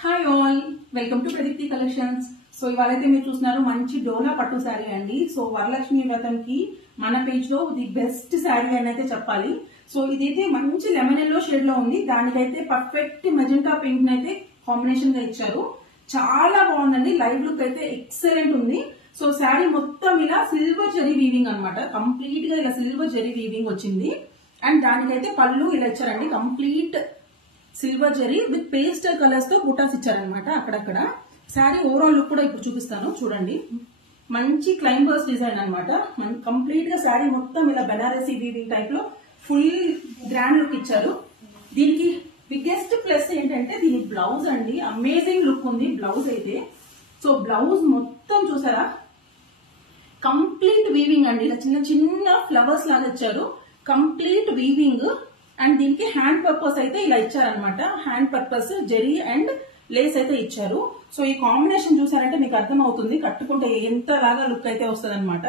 Hi all, welcome to Pradeepti collections. So ఇవాళైతే మీరు చూస్తున్నారు మంచి డోలా పట్టు శారీ అండి. సో వరలక్ష్మి వ్రతంకి మన పేజ్ లో ది బెస్ట్ శారీ అని అయితే చెప్పాలి. సో ఇదైతే మంచి లెమన్ ఎల్లో షేడ్ లో ఉంది. దానికైతే పర్ఫెక్ట్ మెజెంటా పింక్ అయితే కాంబినేషన్ గా ఇచ్చారు. చాలా బాగుందండి. లైవ్ లుక్ అయితే ఎక్సలెంట్ ఉంది. సో శారీ మొత్తం ఇలా సిల్వర్ జరీ వీవింగ్ అనమాట. కంప్లీట్ గా ఇలా సిల్వర్ జరీ వీవింగ్ వచ్చింది. అండ్ దానికైతే పళ్ళు ఇలా ఇచ్చారండి. Complete silver zari with pastel colours తో బుటాస్ ఇచ్చారనమాట అక్కడక్కడ. శారీ ఓవరాల్ లుక్ కూడా ఇప్పుడు చూపిస్తాను చూడండి. మంచి క్లైంబర్స్ డిజైన్ అనమాట. కంప్లీట్ గా శారీ మొత్తం ఇలా బెనారసీ వీవింగ్ టైప్ లో ఫుల్ గ్రాండ్ లుక్ ఇచ్చారు. దీనికి బిగ్గెస్ట్ ప్లస్ ఏంటంటే దీని బ్లౌజ్ అండి. అమేజింగ్ లుక్ ఉంది బ్లౌజ్ అయితే. సో బ్లౌజ్ మొత్తం చూసారా, కంప్లీట్ వీవింగ్ అండి. ఇలా చిన్న చిన్న ఫ్లవర్స్ లాగా ఇచ్చారు. Complete weaving. అండ్ దీనికి హ్యాండ్ పర్పస్ అయితే ఇలా ఇచ్చారనమాట. Hand purpose zari and lace అయితే ఇచ్చారు. సో ఈ కాంబినేషన్ చూసారంటే మీకు అర్థం అవుతుంది, కట్టుకుంటే ఎంత లాగా లుక్ అయితే వస్తుంది అనమాట.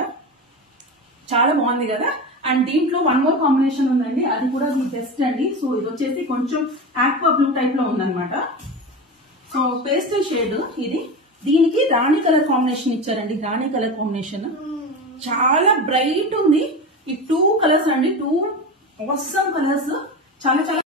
చాలా బాగుంది కదా. అండ్ దీంట్లో వన్ మోర్ కాంబినేషన్ ఉందండి, అది కూడా ది బెస్ట్ అండి. సో ఇది వచ్చేసి కొంచెం ఆక్వా బ్లూ టైప్ లో ఉందన్నమాట. సో పేస్టల్ షేడ్ ఇది. దీనికి రాణి కలర్ కాంబినేషన్ ఇచ్చారండి. రాణి కలర్ కాంబినేషన్ చాలా బ్రైట్ ఉంది. ఈ టూ కలర్స్ అండి, టూ awesome కలర్స్. చాలా చాలా